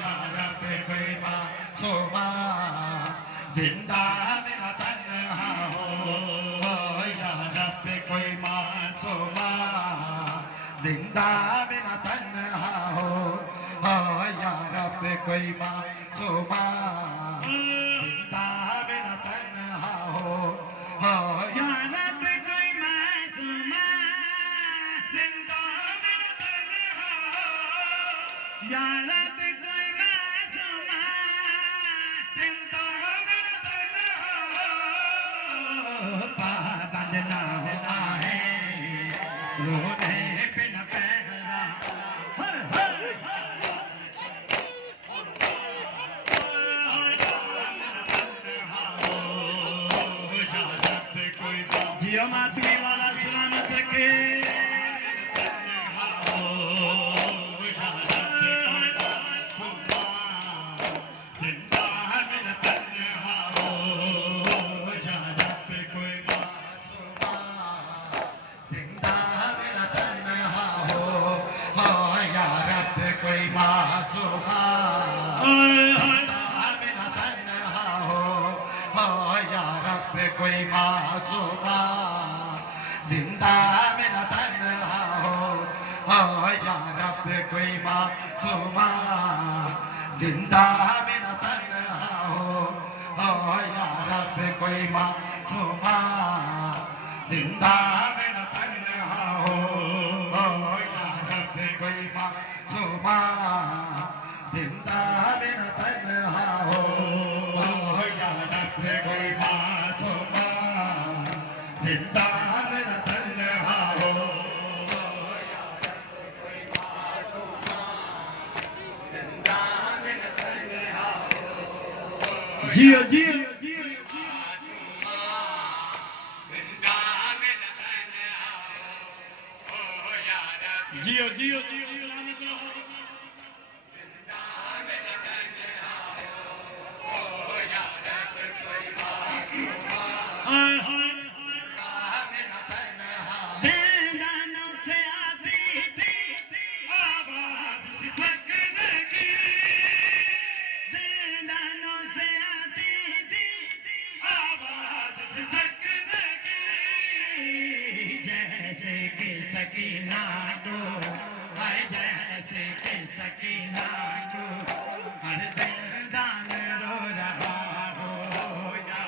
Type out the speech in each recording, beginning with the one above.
या रब कोई मासूमा जिंदा मेरा तन्हा हो या रब कोई मासूमा जिंदा मेरा तन्हा हो या रब कोई मासूमा जिंदा मेरा तन्हा हो या रब कोई मासूमा जिंदा मेरा तन्हा हो या रब कोई मासूमा जिंदा मेरा तन्हा हो पाबंद ना होना है रोने पे न पहरा जियो मातमी वाला सलामत रखे कोई मासूमा जिंदा मेरा तन्हा हो या रब कोई मासूमा जिंदा मेरा तन्हा हो या रब कोई मासूमा जिंदा मेरा तन्हा हो या रब कोई मासूमा जिंदा मेरा तन्हा हो या रब कोई मासूमा जिंदा मेरा तन्हा हो या रब कोई मासूमा जिंदा मेरा तन्हा हो जियो जियो जियो जिंदा मेरा तन्हा हो या रब जियो जियो जियो सकीना दो जैसे कि सकीना दो हर जिंदान रो रहा हो या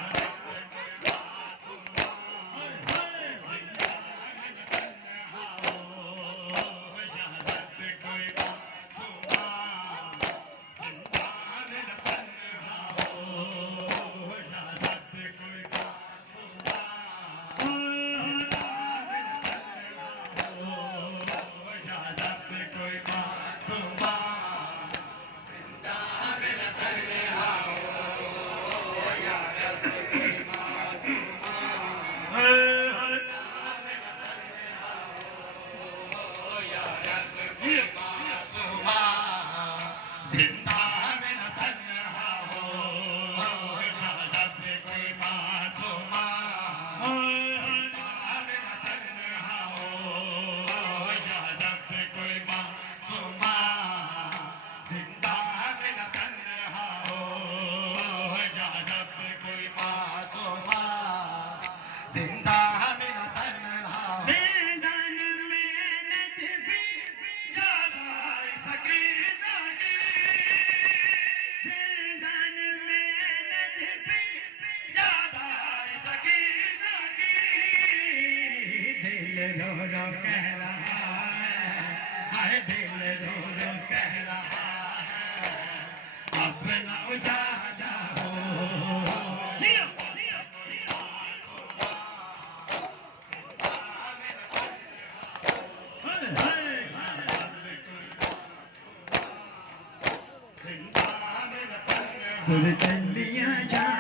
चलिया जा